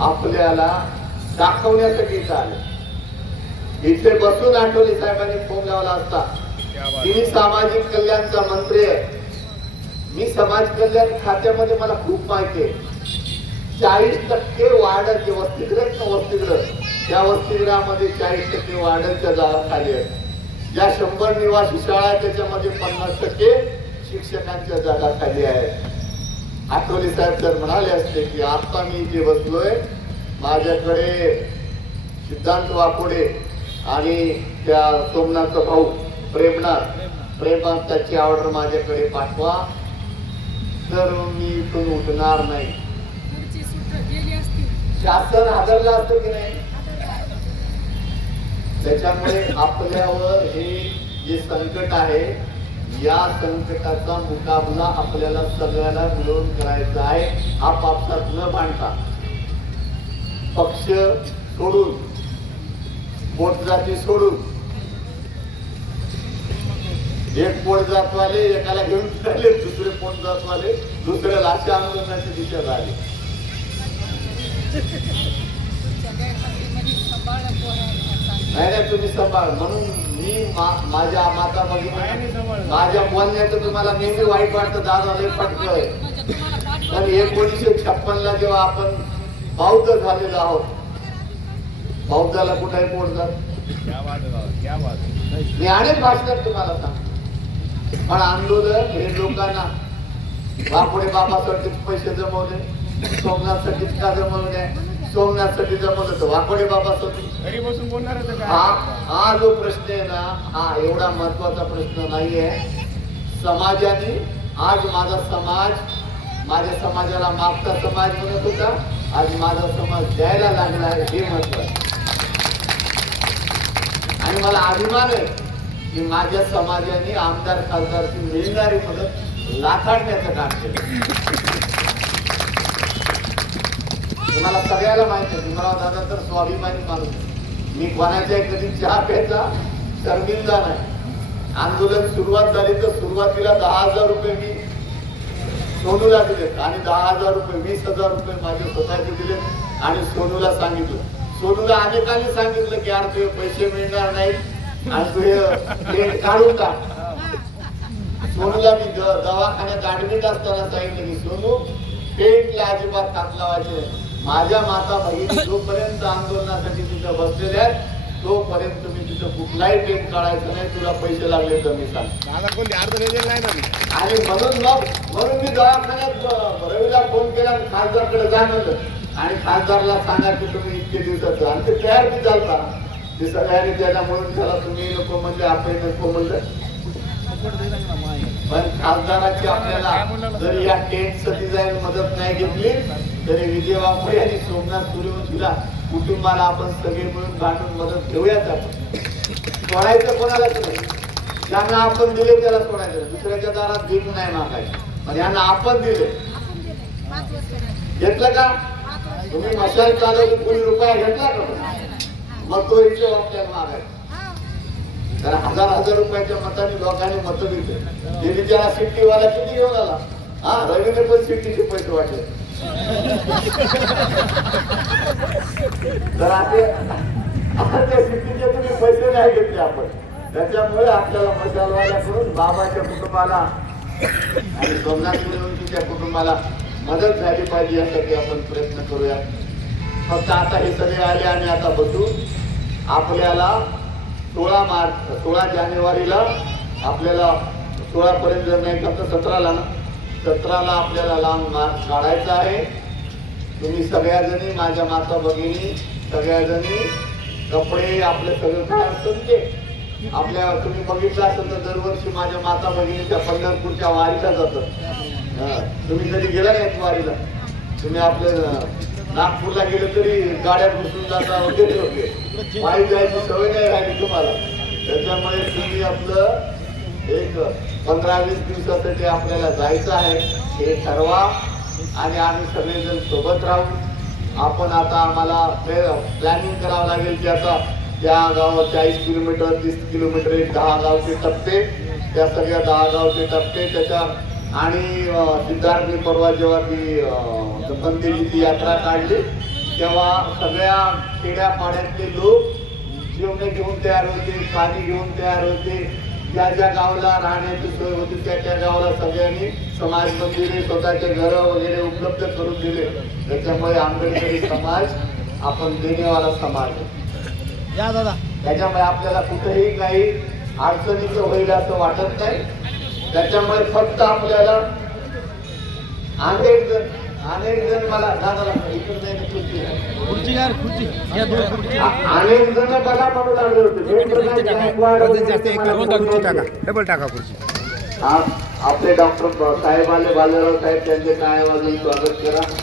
आपल्याला दाखवण्यासाठी इथं आले. इथे बसून आठवले साहेबांनी फोन लावला असता. मी सामाजिक कल्याणचा मंत्री आहे. मी समाज कल्याण खात्यामध्ये मला खूप माहिती आहे. चाळीस टक्के वाढत जे वसतिगृह आहेत त्या वसतिगृहामध्ये चाळीस टक्के वाढच्या जागा खाली आहे ज्या शंभर निवासी शाळा त्याच्यामध्ये पन्नास टक्के शिक्षकांच्या जागा खाली आहेत. आठवले साहेब जर म्हणाले असते की आता मी इथे बसलोय. माझ्याकडे सिद्धांत वाकोडे आणि त्या सोमनाथचा भाऊ प्रेमनाथ. प्रेमनाथ त्याची ऑर्डर माझ्याकडे पाठवा. तर मी इथून उठणार नाही. शासन हादरलं असतं की नाही? त्याच्यामुळे आपल्यावर हे जे संकट आहे या संकटाचा मुकाबला आपल्याला सगळ्याला मिळून करायचा आहे. आपापसात न मांडता पक्ष सोडून पोटजाती सोडून एक पोट जातवाले एकाला घेऊन फिरले दुसरे पोट जातवाले दुसऱ्याला अशा आंदोलनाची दिशा झाली. नाही नाही तुम्ही सांभाळ. म्हणून मी माझ्या माता भगिनी माझ्या बोलण्याचं तुम्हाला नेहमी वाईट वाटतं दादा लय पाठवा पण एकोणीसशे छप्पन ला जेव्हा आपण बौद्ध झालेलो आहोत बौद्धाला कुठे पोटतात क्या बात बाबा, क्या बात है मी अनेक भाषणात तुम्हाला सांगतो. पण आंदोलन हे लोकांना बापुडे बाबासाठी पैसे जमवले सोमनाथसाठी का जमवले. सोमनाथसाठी जमवलं तर वाकोडे बाबासाठी घरी बसून बोलणार होतं हा हा जो प्रश्न आहे ना हा एवढा महत्त्वाचा प्रश्न नाहीये. समाजाने आज माझा समाज माझ्या समाजाला मागचा समाज म्हणत होता आज माझा समाज द्यायला लागला आहे हे महत्वाचं आणि मला अभिमान आहे की माझ्या समाजाने आमदार खासदारची मिळणारी मदत लाथाडण्याचं काम केलं. तुम्हाला सगळ्याला माहिती आहे. तुम्हाला दादा तर स्वाभिमानी माणूस मी कोणाच्या कधी चहा प्यायचा शर्मिंदा नाही. आंदोलन सुरुवात झाली तर सुरुवातीला दहा हजार रुपये मी सोनूला दिले आणि दहा हजार रुपये वीस हजार रुपये माझे स्वतःचे दिले आणि सोनूला सांगितलं. सोनूला अनेकांनी सांगितलं की यार तुझे पैसे मिळणार नाही आणि तुझे काढून टाक. सोनूला मी दवाखान्यात ऍडमिट असताना सांगितलं की सोनू पेटला अजिबात हात लावायचे माझ्या माता बहिणी जोपर्यंत आंदोलनासाठी तिथं बसलेल्या आहेत तोपर्यंत तुम्ही तिथं कुठलाही टेंट काढायचं नाही तुला पैसे लागले तर मी सांग आणि म्हणून मग म्हणून मी दवाखान्यात रवीला फोन केला आणि खासदारकडे जा म्हणलं आणि खासदारला सांगा की तुम्ही इतके दिवसात. आणि ते तयार बी चालता ते सगळ्यांनी त्याला म्हणून त्याला तुम्ही नको म्हणले आपण नको म्हणलं. पण खासदाराची आपल्याला जर या टेंटचं डिझाईन मदत नाही घेतली तरी विजय बापू आणि सोमनाथ सूर्यवंशीला कुटुंबाला आपण सगळे मिळून गाठून मदत घेऊयाच आपण. सोडायचं कोणालाच नाही. ज्यांना आपण दिले त्याला सोडायचं दुसऱ्याच्या दारात भीक नाही मागायचं. पण यांना आपण दिले. घेतलं का? तुम्ही मशाल चालवली कोणी रुपया घेतला का? मग तो हिशोब आपल्याला मागायचा. कारण तर हजार हजार रुपयाच्या मताने लोकांनी मत दिले. दिली त्याला सिट्टीवाला किती घेऊन आला? हा रवीने पण सिट्टीचे पैसे वाटले. तर आता त्या सिट्टीचे तुम्ही पैसे नाही घेतले आपण. त्याच्यामुळे आपल्याला मशालवाल्याकडून बाबाच्या कुटुंबाला आणि सोमनाथ सूर्यवंशीच्या कुटुंबाला मदत झाली पाहिजे यासाठी आपण प्रयत्न करूया फक्त आता हे सगळे आले आणि आता बसून आपल्याला सोळा मार्च सोळा जानेवारीला आपल्याला सोळापर्यंत जर नाही का तर सतराला ना सतराला आपल्याला लांब मार्च काढायचा आहे. तुम्ही सगळ्याजणी माझ्या माता भगिनी सगळ्याजणी कपडे आपले सगळं काय असतं ते आपल्या तुम्ही बघितलं असेल तर दरवर्षी माझ्या माता भगिनी त्या पंढरपूरच्या वारीला जातात. तुम्ही कधी गेला नाही वारीला? तुम्ही आपल्या नागपूरला गेलं तरी गाड्या बसून जाता वगैरे होते. पायी जायची सवय नाही राहिली तुम्हाला. त्याच्यामुळे तुम्ही आपलं एक पंधरा वीस दिवसासाठी आपल्याला जायचं आहे. हे ठरवा आणि आम्ही सगळेजण सोबत राहू. आपण आता आम्हाला प्लॅनिंग करावं लागेल की आता त्या गावात चाळीस किलोमीटर तीस किलोमीटर एक दहा गावचे टप्पे. त्या सगळ्या दहा गावचे टप्पे त्याच्या आणि सिद्धार्थ परवा जेव्हा मी बंदेजीची यात्रा काढली तेव्हा सगळ्या खेड्यापाड्यातले लोक जेवणे घेऊन तयार होते पाणी घेऊन तयार होते. ज्या ज्या गावाला राहण्याची सोय होती त्या त्या गावाला सगळ्यांनी समाज मंदिरे स्वतःचे घरं वगैरे उपलब्ध करून दिले. त्याच्यामुळे आंबेडकरी समाज आपण देणेवाला समाज त्याच्यामुळे आपल्याला कुठेही काही अडचणीचं होईल असं वाटत नाही. त्याच्यामुळे फक्त आपल्याला जण अनेक जण मला दादाला इकडे नाही ना खुर्ची आहे. खुर्ची यार खुर्ची. या दोन खुर्ची. आ- अनेक जण मला म्हणू लागले होते. जयप्रकाश गायकवाड वगैरे मला डबल टाका खुर्ची. आप- आपले डॉक्टर साहेब आले बालेराव साहेब त्यांचे काय वाजून स्वागत करा.